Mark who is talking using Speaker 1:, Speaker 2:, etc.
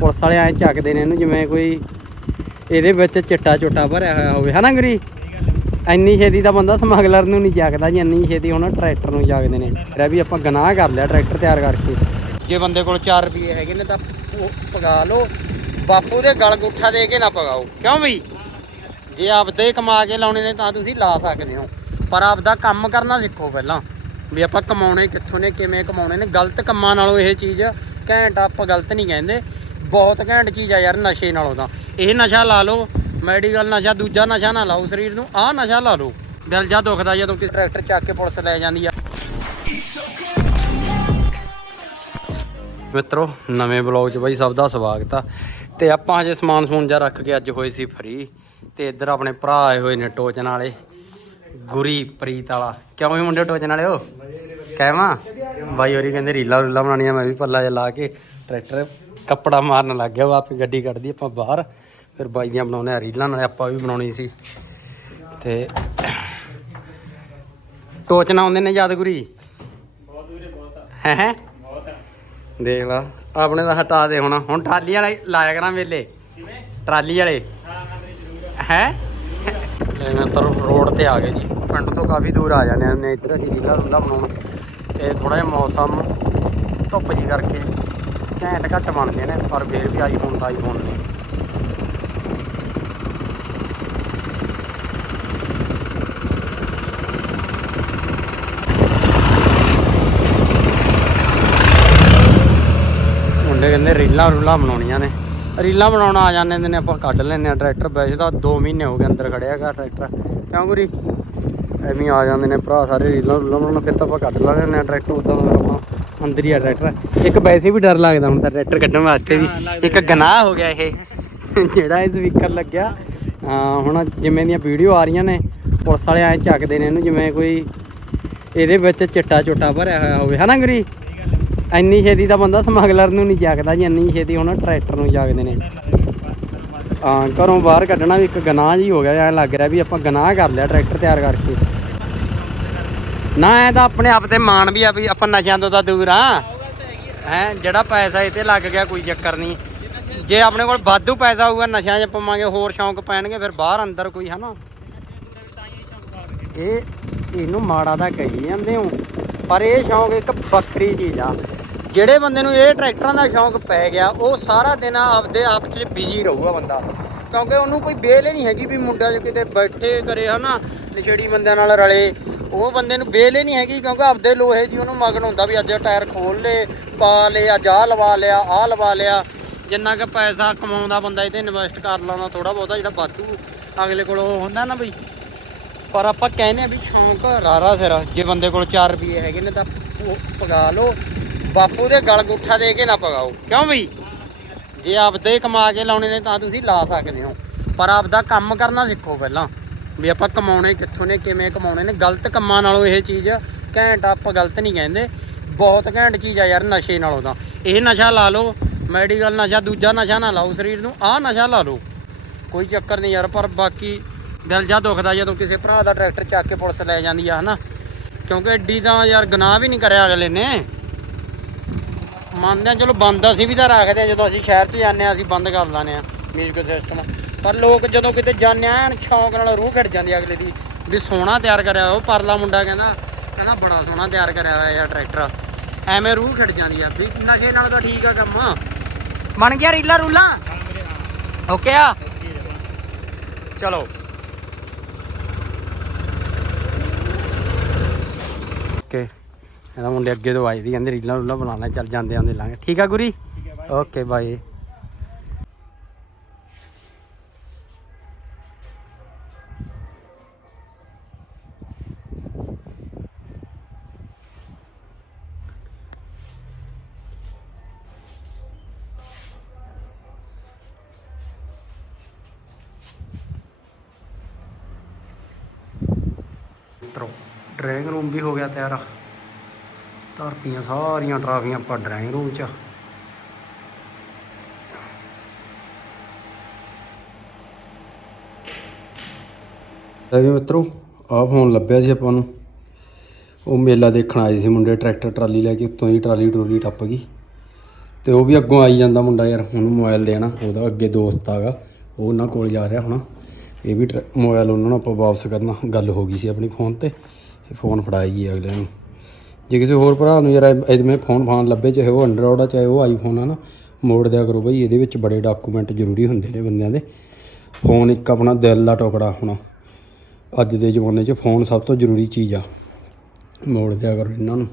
Speaker 1: Police ਵਾਲੇ ਐ ਚੱਕਦੇ ਨੇ ਇਹਨੂੰ, ਜਿਵੇਂ ਕੋਈ ਇਹਦੇ ਵਿੱਚ ਚਿੱਟਾ ਚੁੱਟਾ ਭਰਿਆ ਹੋਇਆ ਹੋਵੇ। ਹਨਾ ਗਰੀ ਇੰਨੀ ਛੇਤੀ ਤਾਂ ਬੰਦਾ ਸਮਗਲਰ ਨੂੰ ਨਹੀਂ ਚੱਕਦਾ ਜੀ, ਇੰਨੀ ਛੇਤੀ ਹੁਣ ਟਰੈਕਟਰ ਨੂੰ ਚੱਕਦੇ ਨੇ। ਫਿਰ ਵੀ ਆਪਾਂ ਗਨਾਹ ਕਰ ਲਿਆ ਟਰੈਕਟਰ ਤਿਆਰ ਕਰਕੇ। ਜੇ ਬੰਦੇ ਕੋਲ 4 ਰੁਪਏ ਹੈਗੇ ਨੇ ਤਾਂ ਉਹ ਪਗਾ ਲਓ। ਬਾਪੂ ਦੇ ਗਲ ਗੁੱਠਾ ਦੇ ਕੇ ਨਾ ਪਗਾਓ। ਕਿਉਂ ਬਈ? ਜੇ ਆਪਦੇ ਕਮਾ ਕੇ ਲਾਉਣੇ ਨੇ ਤਾਂ ਤੁਸੀਂ ਲਾ ਸਕਦੇ ਹੋ। ਪਰ ਆਪਦਾ ਕੰਮ ਕਰਨਾ ਸਿੱਖੋ ਪਹਿਲਾਂ। ਵੀ ਆਪਾਂ ਕਮਾਉਣੇ ਕਿੱਥੋਂ ਨੇ, ਕਿਵੇਂ ਕਮਾਉਣੇ ਨੇ। ਗਲਤ ਕੰਮਾਂ ਨਾਲੋਂ ਇਹ ਚੀਜ਼ ਘੈਂਟ ਆਪਾਂ ਗਲਤ ਨਹੀਂ ਕਹਿੰਦੇ। ਬਹੁਤ ਘੈਂਟ ਚੀਜ਼ ਆ ਯਾਰ ਨਸ਼ੇ ਨਾਲੋਂ ਤਾਂ। ਇਹ ਨਸ਼ਾ ਲਾ ਲਓ ਮੈਡੀਕਲ ਨਸ਼ਾ, ਦੂਜਾ ਨਸ਼ਾ ਨਾ ਲਾਓ ਸਰੀਰ ਨੂੰ, ਆਹ ਨਸ਼ਾ ਲਾ ਲਓ। ਦਿਲ ਜਾ ਦੁਖਦਾ ਜਦੋਂ ਕਿਸੇ ਟਰੈਕਟਰ ਚੱਕ ਕੇ ਪੁਲਿਸ ਲੈ ਜਾਂਦੀ ਆ। ਮਿੱਤਰੋ, ਨਵੇਂ ਬਲੌਗ 'ਚ ਬਾਈ ਸਭ ਦਾ ਸਵਾਗਤ ਆ। ਤੇ ਆਪਾਂ ਹਜੇ ਸਮਾਨ ਸਮੂਨ ਜਾ ਰੱਖ ਕੇ ਅੱਜ ਹੋਏ ਸੀ ਫਰੀ ਤੇ ਇੱਧਰ ਆਪਣੇ ਭਰਾ ਆਏ ਹੋਏ ਨੇ ਟੋਚਨ ਵਾਲੇ, ਗੁਰੀ ਪ੍ਰੀਤ ਵਾਲਾ। ਕਿਉਂ ਵੀ ਮੁੰਡੇ ਟੋਚਨ ਵਾਲੇ ਹੋ? ਕਹਿਵਾਂ ਬਾਈ ਹੋਰੀ ਕਹਿੰਦੇ ਰੀਲਾ ਰੂਲਾ ਬਣਾਉਣੀਆਂ, ਮੈਂ ਵੀ ਪੱਲਾ ਜਿਹਾ ਲਾ ਕੇ ਟਰੈਕਟਰ ਕੱਪੜਾ ਮਾਰਨ ਲੱਗ ਗਿਆ ਉਹ ਆਪੇ ਗੱਡੀ ਕੱਢਦੀ, ਆਪਾਂ ਬਾਹਰ। ਫਿਰ ਬਾਈਆਂ ਬਣਾਉਣੇ ਆ ਰੀਲਾਂ, ਨਾਲੇ ਆਪਾਂ ਵੀ ਬਣਾਉਣੀ ਸੀ। ਤੇ ਟੋਚਨ ਆਉਂਦੇ ਨੇ ਯਾਦਗੁਰੀ? ਹੈ ਹੈ? ਦੇਖ ਲਾ, ਆਪਣੇ ਦਾ ਹਟਾ ਦੇ ਹੁਣ। ਹੁਣ ਟਰਾਲੀ ਵਾਲੇ ਲਾਇਆ ਕਰਾਂ ਵੇਲੇ। ਟਰਾਲੀ ਵਾਲੇ? ਹੈ? ਲੈ, ਮੈਂ ਤਾਂ ਰੋਡ ਤੇ ਆ ਗਏ ਜੀ। ਪਿੰਡ ਤੋਂ ਕਾਫੀ ਦੂਰ ਆ ਜਾਂਦੇ ਨੇ ਇੱਧਰ ਅਸੀਂ ਰੀਲਾ ਰੁਲਾ ਬਣਾਉਣ। ਤੇ ਥੋੜਾ ਜਿਹਾ ਮੌਸਮ ਧੁੱਪ ਜੀ ਕਰਕੇ ਘੈਂਟ ਘੱਟ ਬਣਦੇ ਨੇ, ਪਰ ਫੇਰ ਵੀ ਆਈਫੋਨ ਦਾ ਆਈਫੋਨ ਨੇ। ਮੁੰਡੇ ਕਹਿੰਦੇ ਰੀਲਾਂ ਰੂਲਾਂ ਬਣਾਉਣੀਆਂ ਨੇ। ਰੀਲਾਂ ਬਣਾਉਣਾ ਆ ਜਾਂਦੇ ਨੇ ਆਪਾਂ ਕੱਢ ਲੈਂਦੇ ਆ ਟਰੈਕਟਰ ਵੈਸੇ ਤਾਂ 2 ਮਹੀਨੇ ਹੋ ਗਏ ਅੰਦਰ ਖੜਿਆਗਾ ਟਰੈਕਟਰ ਕਿਉਂ ਗੁਰੀ? ਐਵੇਂ ਆ ਜਾਂਦੇ ਨੇ ਭਰਾ, ਸਾਰੇ ਰੀਲਾਂ ਰੂਲਾਂ ਬਣਾਉਣਾ, ਫਿਰ ਤਾਂ ਆਪਾਂ ਕੱਢ ਲੈਂਦੇ ਆ ਟਰੈਕਟਰ ਉਦਾਂ ਅੰਦਰ ਹੀ ਆ ਟਰੈਕਟਰ ਇੱਕ ਵੈਸੇ ਵੀ ਡਰ ਲੱਗਦਾ ਹੁਣ ਤਾਂ ਟਰੈਕਟਰ ਕੱਢਣ ਵਾਸਤੇ ਵੀ। ਇੱਕ ਗਨਾਹ ਹੋ ਗਿਆ ਇਹ। ਜਿਹੜਾ ਇਹ ਸਪੀਕਰ ਲੱਗਿਆ। ਹਾਂ ਹੁਣ ਜਿਵੇਂ ਦੀਆਂ ਵੀਡੀਓ ਆ ਰਹੀਆਂ ਨੇ ਪੁਲਿਸ ਵਾਲੇ ਐ ਚੱਕਦੇ ਨੇ ਇਹਨੂੰ ਜਿਵੇਂ ਕੋਈ ਇਹਦੇ ਵਿੱਚ ਚਿੱਟਾ ਚੁੱਟਾ ਭਰਿਆ ਹੋਇਆ ਹੋਵੇ। ਹਨਾ ਗੁਰੀ? ਇੰਨੀ ਛੇਤੀ ਤਾਂ ਬੰਦਾ ਸਮਗਲਰ ਨੂੰ ਨਹੀਂ ਚੱਕਦਾ ਜੀ ਇੰਨੀ ਛੇਤੀ ਹੁਣ ਟਰੈਕਟਰ ਨੂੰ ਚੱਕਦੇ ਨੇ। ਹਾਂ ਘਰੋਂ ਬਾਹਰ ਕੱਢਣਾ ਵੀ ਇੱਕ ਗਨਾਹ ਜੀ ਹੋ ਗਿਆ ਐ ਲੱਗ ਰਿਹਾ ਵੀ ਆਪਾਂ ਗਨਾਹ ਕਰ ਲਿਆ ਟਰੈਕਟਰ ਤਿਆਰ ਕਰਕੇ। ਨਾ ਐ ਤਾਂ ਆਪਣੇ ਆਪ ਤੇ ਮਾਣ ਵੀ ਆ ਵੀ ਆਪਾਂ ਨਸ਼ਿਆਂ ਤੋਂ ਤਾਂ ਦੂਰ ਆ। ਹੈ, ਜਿਹੜਾ ਪੈਸਾ ਇਹ ਤੇ ਲੱਗ ਗਿਆ ਕੋਈ ਚੱਕਰ ਨਹੀਂ। ਜੇ ਆਪਣੇ ਕੋਲ ਵਾਧੂ ਪੈਸਾ ਹੋਊਗਾ, ਨਸ਼ਿਆਂ 'ਚ ਪਵਾਂਗੇ, ਹੋਰ ਸ਼ੌਂਕ ਪੈਣਗੇ, ਫਿਰ ਬਾਹਰ ਅੰਦਰ ਕੋਈ, ਹਨਾ? ਇਹ ਇਹਨੂੰ ਮਾੜਾ ਤਾਂ ਕਹੀ ਜਾਂਦੇ ਹੋ, ਪਰ ਇਹ ਸ਼ੌਂਕ ਇੱਕ ਵੱਖਰੀ ਚੀਜ਼ ਆ। ਜਿਹੜੇ ਬੰਦੇ ਨੂੰ ਇਹ ਟਰੈਕਟਰਾਂ ਦਾ ਸ਼ੌਂਕ ਪੈ ਗਿਆ, ਉਹ ਸਾਰਾ ਦਿਨ ਆਪਦੇ ਆਪ 'ਚ ਬਿਜ਼ੀ ਰਹੂਗਾ ਬੰਦਾ। ਕਿਉਂਕਿ ਉਹਨੂੰ ਕੋਈ ਬੇਲ ਹੀ ਨਹੀਂ ਹੈਗੀ ਵੀ ਮੁੰਡਾ ਜੇ ਕਿਤੇ ਬੈਠੇ ਕਰੇ, ਹਨਾ? ਨਸ਼ੇੜੀ ਬੰਦਿਆਂ ਨਾਲ ਰਲੇ ਉਹ ਬੰਦੇ ਨੂੰ ਬੇਲ ਨਹੀਂ ਹੈਗੀ ਕਿਉਂਕਿ ਆਪਦੇ ਲੋਹੇ ਜੀ ਉਹਨੂੰ ਮਗਨ ਹੁੰਦਾ ਵੀ ਅੱਜ ਟਾਇਰ ਖੋਲ ਲੇ ਪਾ ਲੇ ਅੱਜ ਆਹ ਲਵਾ ਲਿਆ, ਆਹ ਲਵਾ ਲਿਆ। ਜਿੰਨਾ ਕੁ ਪੈਸਾ ਕਮਾਉਂਦਾ ਬੰਦਾ ਇਹ ਇਨਵੈਸਟ ਕਰ ਲਾਉਂਦਾ ਥੋੜਾ ਬਹੁਤਾ ਜਿਹੜਾ ਵਾਧੂ ਅਗਲੇ ਕੋਲ ਹੁੰਦਾ ਨਾ ਬਈ। ਪਰ ਆਪਾਂ ਕਹਿੰਦੇ ਆ ਵੀ ਸ਼ੌਂਕ ਰਾਰਾ ਸਿਰ ਜੇ ਬੰਦੇ ਕੋਲ 4 ਰੁਪਏ ਹੈਗੇ ਨੇ ਤਾਂ ਉਹ ਪਗਾ ਲਓ। ਬਾਪੂ ਦੇ ਗਲ ਗੁੱਠਾ ਦੇ ਕੇ ਨਾ ਪਗਾਓ। ਕਿਉਂ ਬਈ? ਜੇ ਆਪਦੇ ਕਮਾ ਕੇ ਲਾਉਣੇ ਨੇ ਤਾਂ ਤੁਸੀਂ ਲਾ ਸਕਦੇ ਹੋ। ਪਰ ਆਪਦਾ ਕੰਮ ਕਰਨਾ ਸਿੱਖੋ ਪਹਿਲਾਂ। ਵੀ ਆਪਾਂ ਕਮਾਉਣੇ ਕਿੱਥੋਂ ਨੇ, ਕਿਵੇਂ ਕਮਾਉਣੇ ਨੇ। ਗਲਤ ਕੰਮਾਂ ਨਾਲੋਂ ਇਹ ਚੀਜ਼ ਘੈਂਟ ਆਪਾਂ ਗਲਤ ਨਹੀਂ ਕਹਿੰਦੇ। ਬਹੁਤ ਘੈਂਟ ਚੀਜ਼ ਆ ਯਾਰ ਨਸ਼ੇ ਨਾਲੋਂ ਤਾਂ। ਇਹ ਨਸ਼ਾ ਲਾ ਲਓ ਮੈਡੀਕਲ ਨਸ਼ਾ, ਦੂਜਾ ਨਸ਼ਾ ਨਾ ਲਾਓ ਸਰੀਰ ਨੂੰ, ਆਹ ਨਸ਼ਾ ਲਾ ਲਓ। ਕੋਈ ਚੱਕਰ ਨਹੀਂ ਯਾਰ, ਪਰ ਬਾਕੀ ਦਿਲ ਜਾ ਦੁਖਦਾ ਜਦੋਂ ਕਿਸੇ ਭਰਾ ਦਾ ਟਰੈਕਟਰ ਚੱਕ ਕੇ ਪੁਲਿਸ ਲੈ ਜਾਂਦੀ ਆ, ਹਨਾ। ਕਿਉਂਕਿ ਐਡੀ ਤਾਂ ਯਾਰ ਗੁਨਾਹ ਵੀ ਨਹੀਂ ਕਰਿਆ ਅਗਲੇ ਨੇ। ਮੰਨਦੇ ਆ, ਚਲੋ ਬੰਦ ਅਸੀਂ ਵੀ ਤਾਂ ਰੱਖਦੇ ਆ, ਜਦੋਂ ਅਸੀਂ ਸ਼ਹਿਰ 'ਚ ਜਾਂਦੇ ਆ, ਅਸੀਂ ਬੰਦ ਕਰ ਦਿੰਦੇ ਆ। ਮਿਊਜ਼ਿਕ ਸਿਸਟਮ ਪਰ ਲੋਕ ਜਦੋਂ ਕਿਤੇ ਜਾਂਦੇ ਐਨ ਸ਼ੌਂਕ ਨਾਲ ਰੂਹ ਖੜ ਜਾਂਦੀ ਅਗਲੇ ਦੀ ਵੀ ਸੋਹਣਾ ਤਿਆਰ ਕਰਿਆ ਉਹ ਪਰਲਾ ਮੁੰਡਾ ਕਹਿੰਦਾ ਕਹਿੰਦਾ ਬੜਾ ਸੋਹਣਾ ਤਿਆਰ ਕਰਿਆ ਹੋਇਆ ਯਾਰ ਟਰੈਕਟਰ। ਐਵੇਂ ਰੂਹ ਖੜ ਜਾਂਦੀ ਆ ਵੀ ਨਸ਼ੇ ਨਾਲ ਤਾਂ ਠੀਕ ਆ ਕੰਮ। ਬਣ ਗਿਆ ਰੀਲਾ ਰੂਲਾ? ਓਕੇ ਆ। ਚਲੋ। ਓਕੇ। ਇਹਦਾ ਮੁੰਡੇ ਅੱਗੇ ਤੋਂ ਆਏ ਦੀ ਕਹਿੰਦੇ ਰੀਲਾਂ ਰੂਲਾਂ ਬਣਾਉਣਾ ਚੱਲ ਜਾਂਦੇ ਆਂਦੇ ਲਾਂਗੇ ਠੀਕ ਆ ਗੁਰੀ? ਓਕੇ ਬਾਏ ਮਿੱਤਰੋ ਡਰਾਇੰਗ ਰੂਮ ਵੀ ਹੋ ਗਿਆ ਤਿਆਰ ਧਰਤੀਆਂ ਸਾਰੀਆਂ ਟਰਾਫੀਆਂ ਆਪਾਂ ਡਰਾਇੰਗ ਰੂਮ 'ਚ ਲੈ ਵੀ ਮਿੱਤਰੋ, ਆਹ ਫੋਨ ਲੱਭਿਆ ਸੀ ਆਪਾਂ ਨੂੰ। ਉਹ ਮੇਲਾ ਦੇਖਣ ਆਏ ਸੀ ਮੁੰਡੇ ਟਰੈਕਟਰ ਟਰਾਲੀ ਲੈ ਕੇ, ਉੱਤੋਂ ਹੀ ਟਰਾਲੀ ਟਰੂਲੀ ਟੱਪ ਗਈ। ਤੇ ਉਹ ਵੀ ਅੱਗੋਂ ਆਈ ਜਾਂਦਾ ਮੁੰਡਾ ਯਾਰ, ਉਹਨੂੰ ਮੋਬਾਈਲ ਦੇਣਾ, ਉਹਦਾ ਅੱਗੇ ਦੋਸਤ ਆਗਾ, ਉਹ ਉਹਨਾਂ ਕੋਲ ਜਾ ਰਿਹਾ ਹੁਣ। ਇਹ ਵੀ ਟਰ- ਮੋਬਾਈਲ ਉਹਨਾਂ ਨੂੰ ਆਪਾਂ ਵਾਪਸ ਕਰਨਾ। ਗੱਲ ਹੋ ਗਈ ਸੀ ਆਪਣੀ ਫੋਨ ਤੇ। ਫੋਨ ਫੜਾਈ ਗਈ ਅਗਲੇ ਨੂੰ। ਜੇ ਕਿਸੇ ਹੋਰ ਭਰਾ ਨੂੰ ਯਾਰ ਇਹਦੇ ਫੋਨ ਫਾਨ ਲੱਭੇ, ਚਾਹੇ ਉਹ ਐਂਡਰੋਇਡ ਆ, ਚਾਹੇ ਉਹ ਆਈਫੋਨ ਆ ਨਾ, ਮੋੜ ਦਿਆ ਕਰੋ ਬਈ, ਇਹਦੇ ਵਿੱਚ ਬੜੇ ਡਾਕੂਮੈਂਟ ਜ਼ਰੂਰੀ ਹੁੰਦੇ ਨੇ ਬੰਦਿਆਂ ਦੇ। ਫੋਨ ਇੱਕ ਆਪਣਾ ਦਿਲ ਦਾ ਟੁਕੜਾ ਹੋਣਾ। ਅੱਜ ਦੇ ਜ਼ਮਾਨੇ 'ਚ ਫੋਨ ਸਭ ਤੋਂ ਜ਼ਰੂਰੀ ਚੀਜ਼ ਆ। ਮੋੜ ਦਿਆ ਕਰੋ ਇਹਨਾਂ ਨੂੰ।